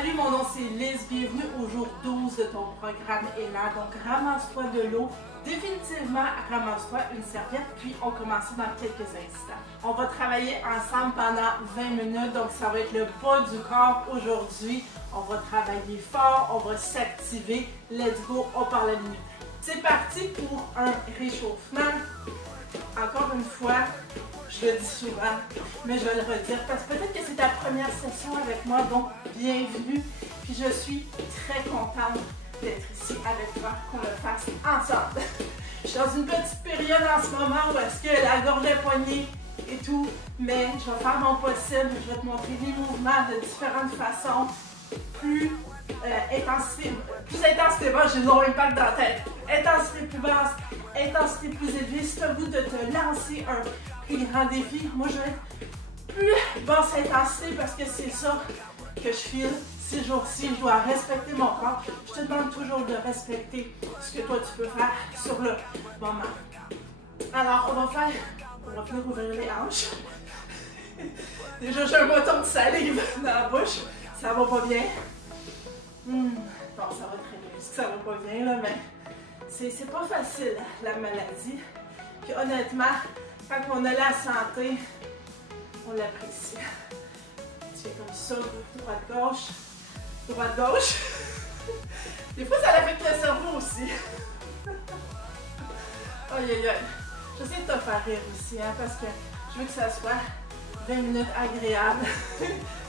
Salut, mon nom c'est Liz, bienvenue au jour 12 de ton programme ELAN. Donc ramasse-toi de l'eau, définitivement ramasse-toi une serviette, puis on commence dans quelques instants. On va travailler ensemble pendant 20 minutes, donc ça va être le bas du corps aujourd'hui. On va travailler fort, on va s'activer. Let's go, on parle à l'unité. C'est parti pour un réchauffement. Encore une fois, je le dis souvent, mais je vais le redire parce que peut-être que c'est ta première session avec moi, donc bienvenue. Puis je suis très contente d'être ici avec toi, qu'on le fasse ensemble. Je suis dans une petite période en ce moment où est-ce que la gorge est poignée et tout, mais je vais faire mon possible. Je vais te montrer les mouvements de différentes façons, plus intensité, j'ai non impact dans la tête. Intensité plus basse, intensité plus élevée. Si tu as le goût de te lancer un plus grand défi, moi je vais être plus basse intensité parce que c'est ça que je file ces jours-ci. Je dois respecter mon corps. Je te demande toujours de respecter ce que toi tu peux faire sur le moment. Alors on va venir ouvrir les hanches. Déjà j'ai un bâton de salive dans la bouche, ça va pas bien. Non, ça va très bien, ça va pas bien là, mais c'est pas facile la maladie. Puis honnêtement, quand on a la santé, on l'apprécie. Tu fais comme ça, droite-gauche, droite-gauche. Des fois, ça affecte le cerveau aussi. Aïe aïe aïe. J'essaie de te faire rire aussi, hein, parce que je veux que ça soit 20 minutes agréables.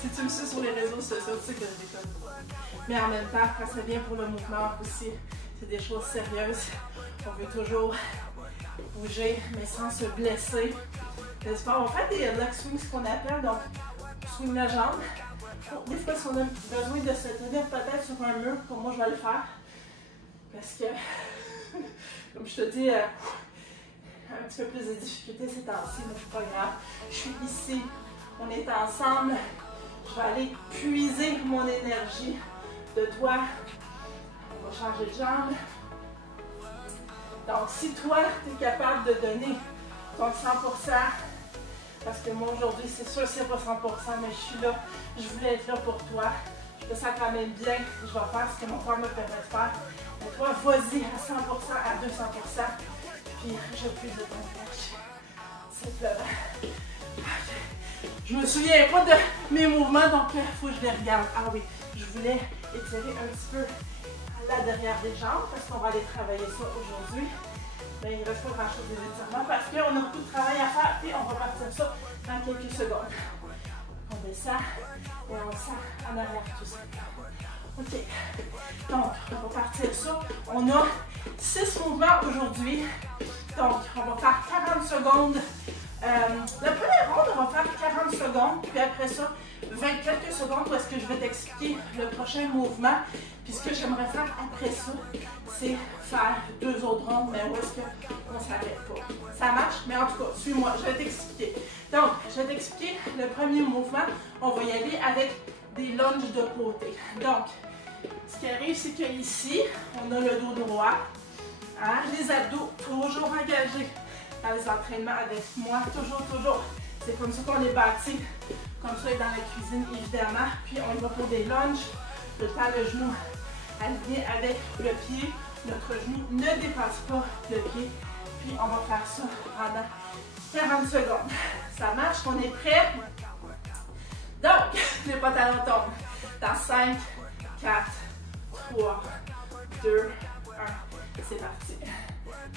Si tu me suis sur les réseaux sociaux, tu sais que je déconne pas. Mais en même temps, quand c'est bien pour le mouvement aussi, c'est des choses sérieuses. On veut toujours bouger, mais sans se blesser. N'est-ce pas? On fait des lock swings, ce qu'on appelle, donc swing la jambe. Des fois, si on a besoin de se tenir peut-être sur un mur, comme moi je vais le faire, parce que, comme je te dis, un petit peu plus de difficulté ces temps-ci, mais c'est pas grave. Je suis ici, on est ensemble. Je vais aller puiser mon énergie de toi. On va changer de jambe. Donc, si toi, tu es capable de donner ton 100%, parce que moi aujourd'hui, c'est sûr que c'est pas 100%, mais je suis là, je voulais être là pour toi. Je me sens quand même bien, je vais faire ce que mon corps me permet de faire. Mais toi, vas-y à 100%, à 200%, puis je puise de ton énergie. Simplement. Je me souviens pas de mes mouvements, donc il faut que je les regarde. Ah oui, je voulais étirer un petit peu la derrière des jambes parce qu'on va aller travailler ça aujourd'hui. Mais il ne reste pas grand chose des étirements parce qu'on a beaucoup de travail à faire et on va partir ça dans quelques secondes. On descend et on sent en arrière tout ça. Ok, donc on va partir ça. On a 6 mouvements aujourd'hui. Donc on va faire 40 secondes. La première ronde, on va faire 40 secondes, puis après ça, 20 quelques secondes où est-ce que je vais t'expliquer le prochain mouvement. Puis ce que j'aimerais faire après ça, c'est faire 2 autres rondes, mais où est-ce qu'on ne s'arrête pas. Ça marche, mais en tout cas, suis-moi, je vais t'expliquer. Donc, je vais t'expliquer le premier mouvement. On va y aller avec des lunges de côté. Donc, ce qui arrive, c'est qu'ici, on a le dos droit, hein, les abdos toujours engagés dans les entraînements avec moi, toujours. C'est comme ça qu'on est bâti, comme ça dans la cuisine évidemment. Puis on y va pour des lunges, le temps le genou aligné avec le pied, notre genou ne dépasse pas le pied. Puis on va faire ça pendant 40 secondes. Ça marche, on est prêt? Donc, les pantalons tombent dans 5, 4, 3, 2, 1. C'est parti.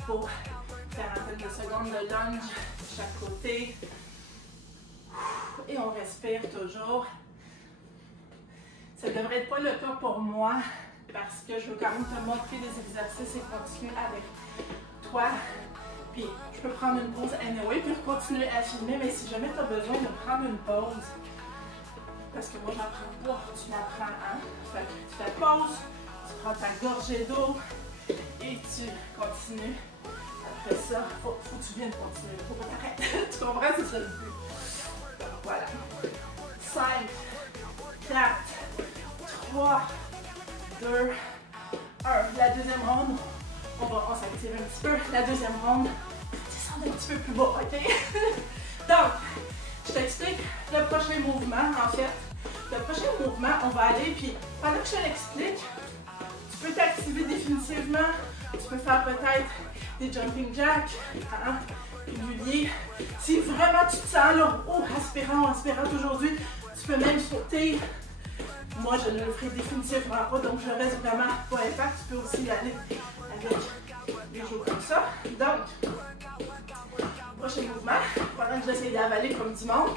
Pour 40 de secondes de lunge de chaque côté. Et on respire toujours. Ça ne devrait être pas le cas pour moi parce que je veux quand même te montrer des exercices et continuer avec toi. Puis je peux prendre une pause anyway puis continuer à filmer, mais si jamais tu as besoin de prendre une pause, parce que moi j'en prends pas, tu m'en prends un. Fait que tu fais pause, tu prends ta gorgée d'eau et tu continues. Après ça, faut que tu viennes continuer, faut pas t'arrêter. Tu comprends? C'est ça le but. Donc voilà. 5, 4, 3, 2, 1. La deuxième ronde, on s'active un petit peu. La deuxième ronde, descendre un petit peu plus bas, ok? Donc, je t'explique le prochain mouvement, en fait. Le prochain mouvement, on va aller, puis pendant que je te l'explique, tu peux t'activer définitivement. Tu peux faire peut-être des jumping jacks, hein, réguliers. Si vraiment tu te sens là, oh, aspirante aujourd'hui, tu peux même sauter. Moi, je ne le ferai définitivement pas, donc je reste vraiment pas impact. Tu peux aussi y aller avec des jeux comme ça. Donc, prochain mouvement, pendant que j'essaie d'avaler comme du monde,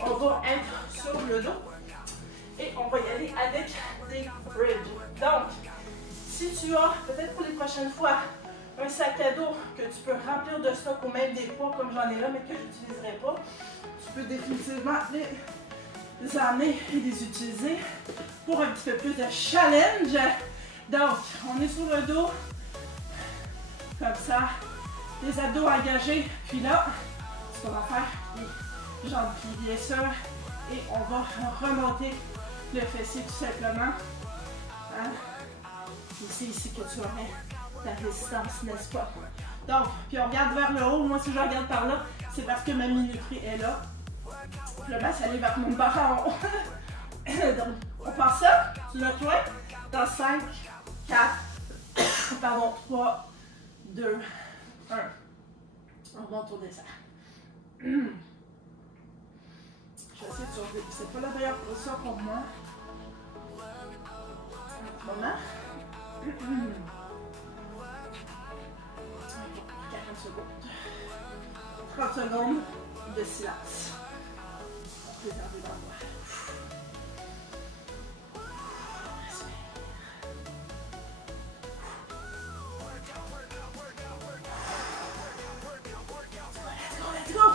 on va être sur le dos et on va y aller avec des bridges. Donc, si tu as, peut-être pour les prochaines fois, un sac à dos que tu peux remplir de stock ou même des poids comme j'en ai là, mais que je n'utiliserai pas, tu peux définitivement les amener et les utiliser pour un petit peu plus de challenge. Donc, on est sur le dos, comme ça, les abdos engagés, puis là, ce qu'on va faire, les jambes pliées bien sûr, et on va remonter le fessier tout simplement. Hein? C'est ici que tu aurais ta résistance, n'est-ce pas? Donc, puis on regarde vers le haut. Moi, si je regarde par là, c'est parce que ma minuterie est là. Puis le bas, ça allait vers mon bas en haut. Donc, on passe ça sur le coin dans 5, 4, pardon, 3, 2, 1. On remonte, on descend. Je vais essayer de survivre. C'est pas la meilleure position pour moi. Un moment. 40 secondes. 30 secondes de silence. Préserver la voix. Respire. Let's go!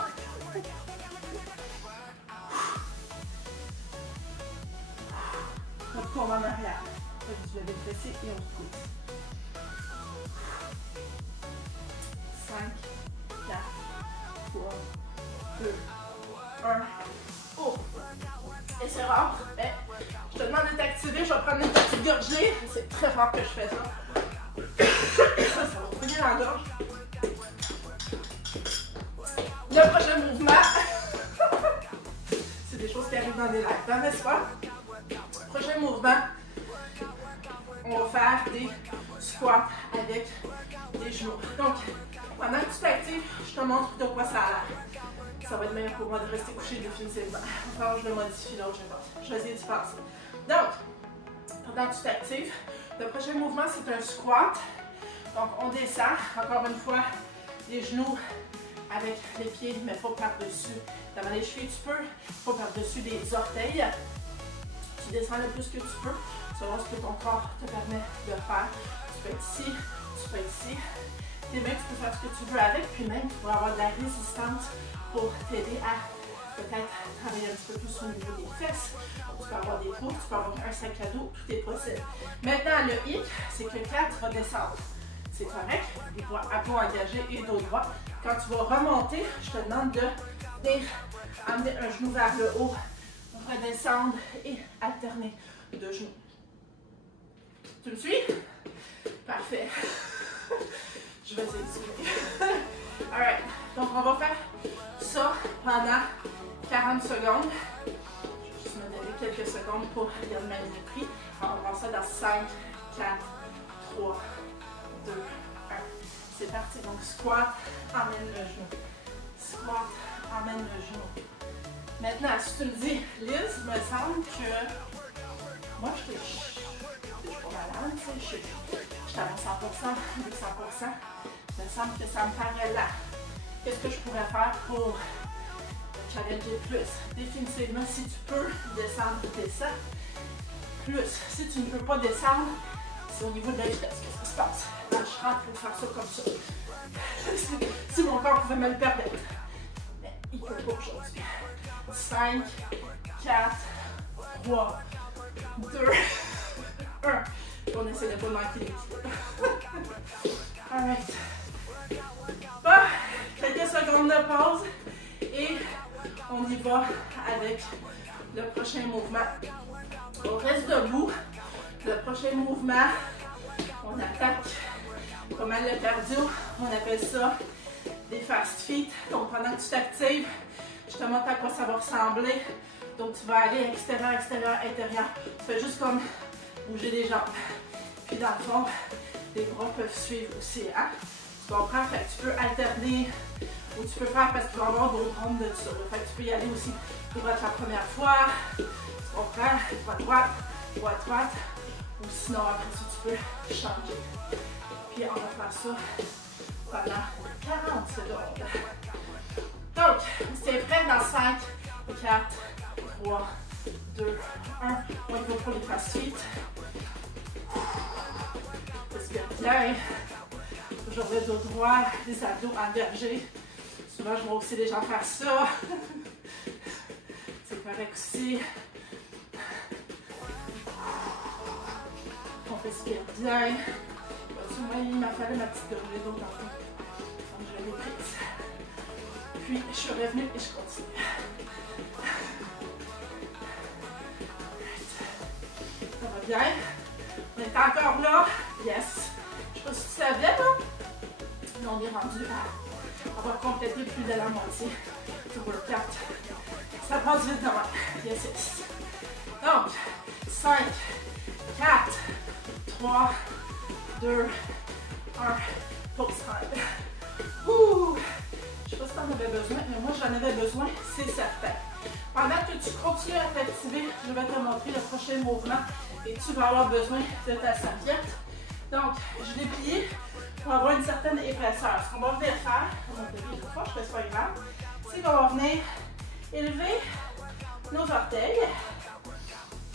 On tourne en arrière. Vous levez le fessier et on se pousse. 5, 4, 3, 2, 1. Oh! Et c'est rare, mais je te demande de t'activer. Je vais prendre une petite gorgée. C'est très rare que je fais ça. Ça va trouver dans la gorge. Le prochain mouvement, c'est des choses qui arrivent dans des lives, n'est-ce pas? Prochain mouvement, on va faire des squats avec des genoux. Donc, pendant que tu t'actives, je te montre de quoi ça a l'air. Ça va être meilleur pour moi de rester couché définitivement. Enfin, je le modifie l'autre, je pense. Je vais essayer d'y passer. Donc, pendant que tu t'actives, le prochain mouvement, c'est un squat. Donc, on descend, encore une fois, les genoux avec les pieds, mais pas par-dessus. Dans les chevilles, tu peux, pas par-dessus les orteils. Tu descends le plus que tu peux, selon ce que ton corps te permet de faire. Tu peux être ici, tu peux être ici. Tes mains, tu peux faire ce que tu veux avec, puis même, tu pourras avoir de la résistance pour t'aider à peut-être travailler un petit peu plus au niveau des fesses. Donc, tu peux avoir des trous, tu peux avoir un sac à dos, tout est possible. Maintenant, le hic, c'est que quand tu vas descendre, c'est correct, les doigts à dos engagés et dos droit. Quand tu vas remonter, je te demande de venir amener un genou vers le haut, redescendre et alterner de genoux. Tu me suis? Parfait. Je vais essayer de suivre. Alright, donc on va faire ça pendant 40 secondes. Je vais juste me donner quelques secondes pour regarder ma minuterie. On va faire ça dans 5, 4, 3, 2, 1. C'est parti. Donc squat, emmène le genou. Squat, emmène le genou. Maintenant, si tu me dis, Liz, il me semble que moi, je suis pas malade, je suis à 100%, avec 100%. Il me semble que ça me paraît là. Qu'est-ce que je pourrais faire pour te challenger plus? Définitivement, si tu peux descendre, descends. Plus, si tu ne peux pas descendre, c'est au niveau de la vitesse. Qu'est-ce qui se passe? Là, je rentre pour faire ça comme ça. Si mon corps pouvait me le permettre. Mais il ne peut pas aujourd'hui. 5, 4, 3, 2, 1. On essaie de ne pas manquer l'équilibre. Alright. Bon, quelques secondes de pause et on y va avec le prochain mouvement. On reste debout. Le prochain mouvement, on attaque pas mal le cardio. On appelle ça des fast feet. Donc pendant que tu t'actives, je te montre à quoi ça va ressembler. Donc, tu vas aller extérieur, extérieur, intérieur. Tu fais juste comme bouger les jambes. Puis, dans le fond, les bras peuvent suivre aussi. Hein? Tu comprends? Fait que tu peux alterner ou tu peux faire parce qu'il va y avoir d'autres rondes de ça. Fait que tu peux y aller aussi droite la première fois. Tu comprends? Droite, droite. Ou sinon, après ça, tu peux changer. Puis, on va faire ça pendant 40 secondes. Donc, c'est prêt dans 5, 4, 3, 2, 1. On y va pour les fast feet. Respire bien. Toujours le dos droit, les abdos envergés. Souvent, je vois aussi les gens faire ça. C'est correct aussi. On respire bien. Souvent, il m'a fallu ma petite gorgée d'eau tantôt. Donc, je l'ai prise. Puis, je suis revenue et je continue. Ça va bien? On est encore là? Yes! Je sais pas si tu savais, là. Mais on est rendu à avoir complété plus de la moitié du workout. Ça passe vite demain. Yes, yes. Donc, 5, 4, 3, 2, 1. Pause time. Ouh! Je ne sais pas si tu en avais besoin, mais moi j'en avais besoin, c'est certain. Pendant que tu continues à t'activer, je vais te montrer le prochain mouvement et tu vas avoir besoin de ta serviette. Donc, je l'ai plié pour avoir une certaine épaisseur. Ce qu'on va venir faire, je fais pas grave, c'est qu'on va venir élever nos orteils,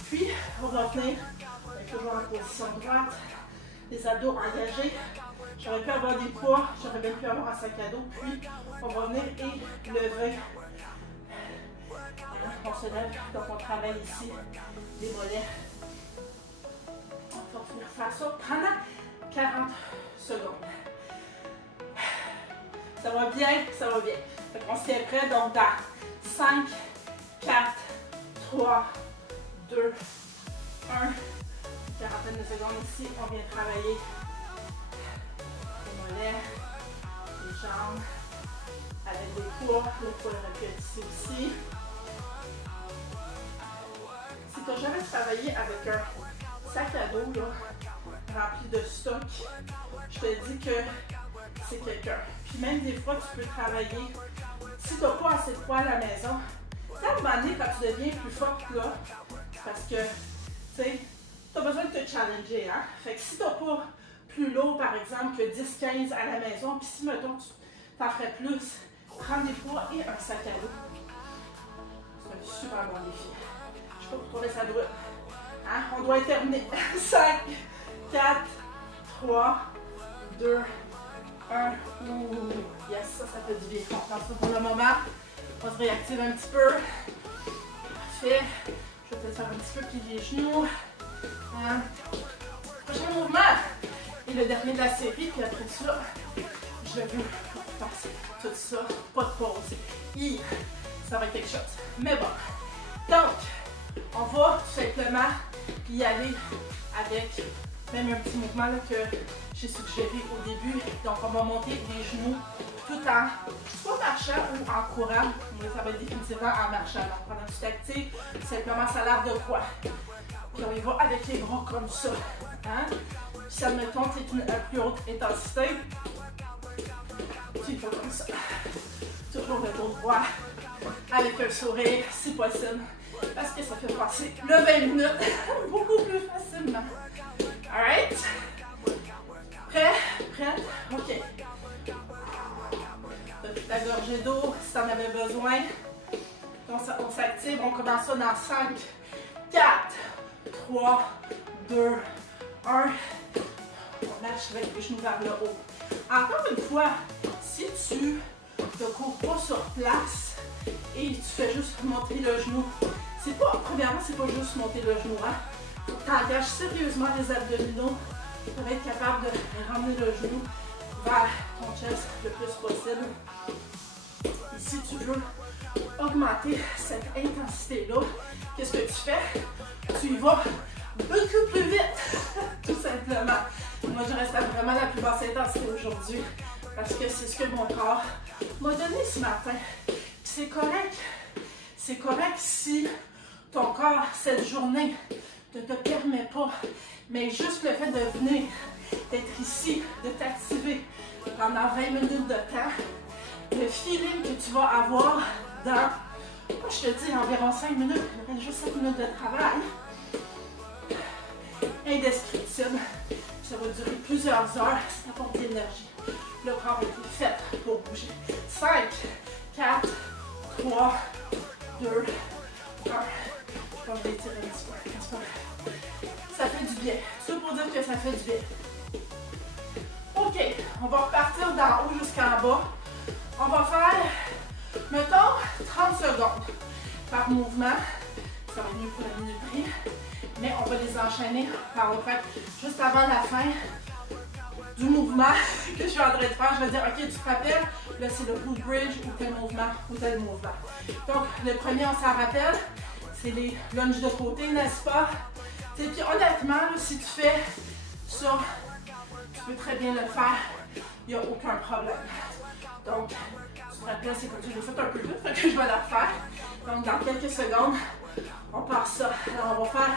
puis on va venir toujours en position droite, les abdos engagés. J'aurais pu avoir des poids, j'aurais bien pu avoir un sac à dos, puis on va venir élever. On se lève, donc on travaille ici les mollets. On va venir faire ça pendant 40 secondes. Ça va bien, ça va bien. Fait qu'on s'y est prêt, donc dans 5, 4, 3, 2, 1. Une quarantaine de secondes ici, on vient travailler les mollets, les jambes, avec des poids. Le poids aurait pu être ici aussi. Si tu n'as jamais travaillé avec un sac à dos là, rempli de stock, je te dis que c'est quelqu'un. Puis même des fois, tu peux travailler, si tu n'as pas assez de poids à la maison, à un moment donné, quand tu deviens plus forte là, c'est parce que, tu sais, tu as besoin de te challenger, hein? Fait que si tu n'as pas plus lourd, par exemple, que 10-15 à la maison, puis si, mettons, tu t'en ferais plus, prends des poids et un sac à dos. C'est un super bon défi. Je sais pas pour trouver ça doit. Hein? On doit terminer. 5, 4, 3, 2, 1. Ouh. Yes, ça fait du bien. On prend ça pour le moment. On va se réactiver un petit peu. Parfait. Je vais peut-être faire un petit peu plier les genoux. Hein? Prochain mouvement. Et le dernier de la série. Puis après ça, je veux passer tout ça. Pas de pause. Ça va être quelque chose. Mais bon. Donc, on va tout simplement y aller avec même un petit mouvement là, que j'ai suggéré au début. Donc, on va monter les genoux tout en soit marchant ou en courant. Mais ça va être définitivement en marchant. Donc, pendant que tu t'actives, simplement ça l'air de quoi. Puis on y va avec les bras comme ça. Hein? Puis si admettons que c'est une plus haute intensité, tu y vas comme ça. Toujours le dos droit avec un sourire si possible. Parce que ça fait passer le 20 minutes beaucoup plus facilement. Alright? Prêt? Prête? OK. La gorgée d'eau, si tu en avais besoin. Donc, on s'active. On commence ça dans 5, 4, 3, 2, 1. On marche avec les genoux vers le haut. Encore une fois, si tu ne cours pas sur place et tu fais juste monter le genou, premièrement, c'est pas juste monter le genou. Hein? Tu engages sérieusement les abdominaux pour être capable de ramener le genou vers ton chest le plus possible. Et si tu veux augmenter cette intensité-là, qu'est-ce que tu fais? Tu y vas beaucoup plus vite, tout simplement. Moi, je reste à vraiment la plus basse intensité aujourd'hui parce que c'est ce que mon corps m'a donné ce matin. C'est correct. C'est correct si ton corps, cette journée, ne te permet pas, mais juste le fait de venir, d'être ici, de t'activer pendant 20 minutes de temps, le feeling que tu vas avoir dans, je te dis, environ 5 minutes, il reste juste 5 minutes de travail, indescriptible. Ça va durer plusieurs heures, ça apporte de l'énergie. Le corps a été fait pour bouger. 5, 4, 3, 2, 1. Je vais l'étirer un petit peu. Ça fait du bien. Tout ça pour dire que ça fait du bien. OK, on va repartir d'en haut jusqu'en bas. On va faire, mettons, 30 secondes par mouvement. Ça va être mieux pour la minuterie. Mais on va les enchaîner par le fait, juste avant la fin du mouvement que je suis en train de faire, je vais dire, OK, tu te rappelles, là c'est le glute bridge ou tel mouvement ou tel mouvement. Donc, le premier, on s'en rappelle, c'est les lunges de côté, n'est-ce pas? Puis honnêtement, là, si tu fais ça, tu peux très bien le faire, il n'y a aucun problème. Donc, tu te rappelles, c'est comme ça, j'ai fait un peu vite, fait que je vais le refaire. Donc, dans quelques secondes, on part ça. Alors, on va faire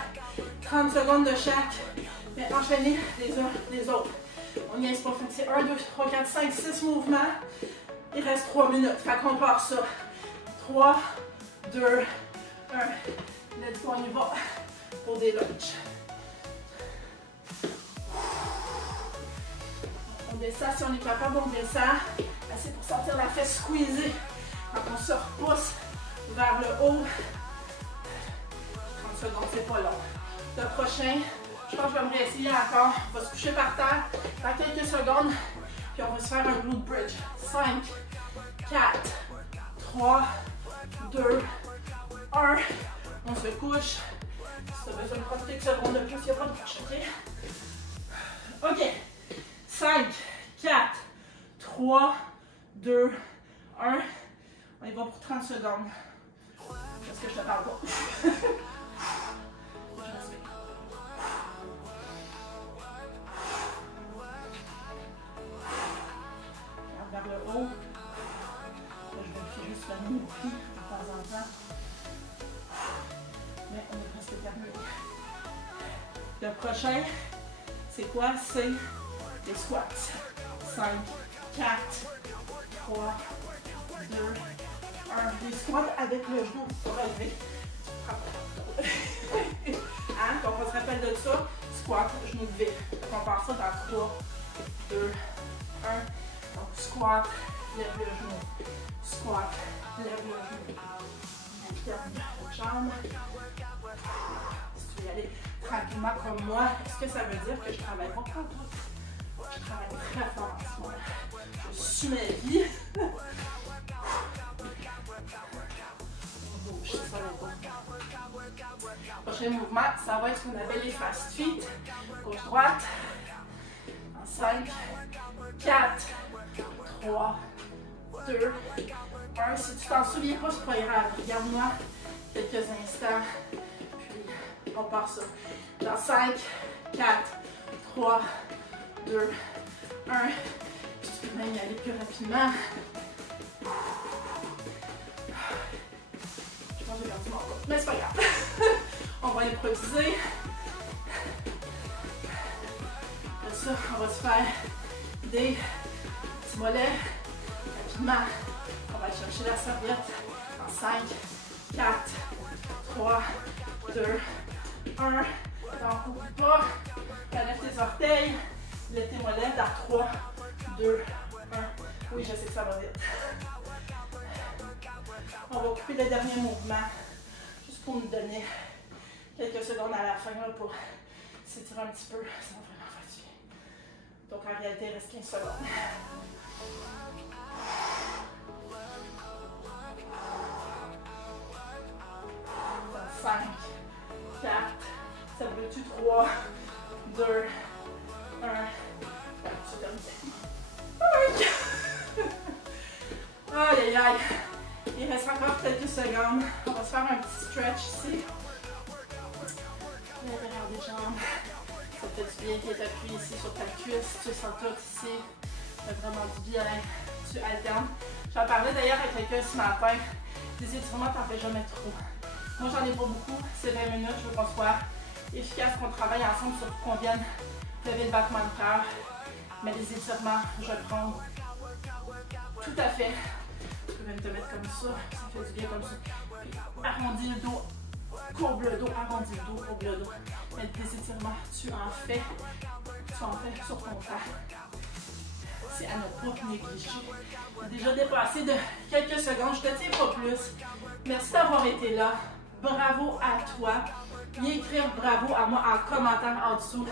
30 secondes de chaque, mais enchaîner les uns les autres. On n'y est pas. C'est 1, 2, 3, 4, 5, 6 mouvements. Il reste 3 minutes. Fait qu'on part ça. 3, 2, 1. Let's go, on y va pour des lunges. On descend si on est capable, on descend. Assez pour sentir la fesse squeezer. Quand on se repousse vers le haut. 30 secondes, c'est pas long. Le prochain, je pense que je vais me réessayer encore. On va se coucher par terre dans quelques secondes. Puis on va se faire un glute bridge. 5, 4, 3, 2, 1. On se couche. Si tu as besoin de prendre quelques secondes de plus, il n'y a pas de rush, OK? OK. 5, 4, 3, 2, 1. On y va pour 30 secondes. Parce que je te parle pas. Regarde vers le haut. Là, je vais juste faire mon pied de temps en temps. Mais on est presque terminé. Le prochain, c'est quoi? C'est les squats. 5, 4, 3, 2, 1. Les squats avec le genou relevé. Hein? Donc on se rappelle de ça. Squat, genou levé. On part ça dans 3, 2, 1. Donc squat, lève le genou. Squat, lève le genou. Alterne la jambe. Si tu veux y aller tranquillement comme moi, est-ce que ça veut dire que je travaille pas comme toi? Je travaille très fort en ce moment. Je suis ma vie. On bouge, c'est ça l'important. Prochain mouvement, ça va être ce qu'on appelle les fast feet. Gauche-droite. En 5, 4, 3, 2, 1. Si tu t'en souviens pas, c'est pas grave. Regarde-moi quelques instants. Puis on part ça. Dans 5, 4, 3, 2, 1. Puis tu peux même y aller plus rapidement. Je pense que j'ai perdu mon corps, mais c'est pas grave. On va improviser. Après ça, on va se faire des petits mollets. Rapidement, on va aller chercher la serviette. En 5, 4, 3, 2, 1. Donc, n'oublie pas. Lève tes orteils. Lève tes mollets dans 3, 2, 1. Oui, je sais que ça va vite. On va occuper le dernier mouvement. Juste pour nous donner quelques secondes à la fin là, pour s'étirer un petit peu. Ça va vraiment fatiguer. Donc, en réalité, il reste 15 secondes. 5, 4, ça veut-tu 3, 2, 1. Tu termines. Aïe aïe aïe. Il reste encore quelques secondes. On va se faire un petit stretch ici. L'intérieur des jambes. Ça fait du bien que tu appuies ici sur ta cuisse. Tu sens tout ici. Ça fait vraiment du bien. Tu alternes. J'en parlais d'ailleurs avec quelqu'un ce matin. Des étirements, t'en fais jamais trop. Moi, j'en ai pas beaucoup. C'est 20 minutes. Je veux qu'on soit efficace, qu'on travaille ensemble sur qu'on vienne lever le battement de cœur. Mais les étirements, je vais prendre tout à fait. Tu peux même te mettre comme ça fait du bien comme ça. Puis, arrondis le dos, courbe le dos, arrondis le dos, courbe le dos. Mais des étirements, tu en fais sur ton temps. C'est à ne pas négliger. J'ai déjà dépassé de quelques secondes, je te tiens pas plus. Merci d'avoir été là. Bravo à toi. Viens écrire bravo à moi en commentaire en dessous.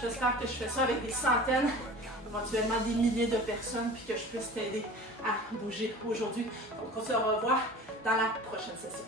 J'espère que je fais ça avec des centaines, éventuellement des milliers de personnes, puis que je puisse t'aider à bouger aujourd'hui. Donc on se revoit dans la prochaine session.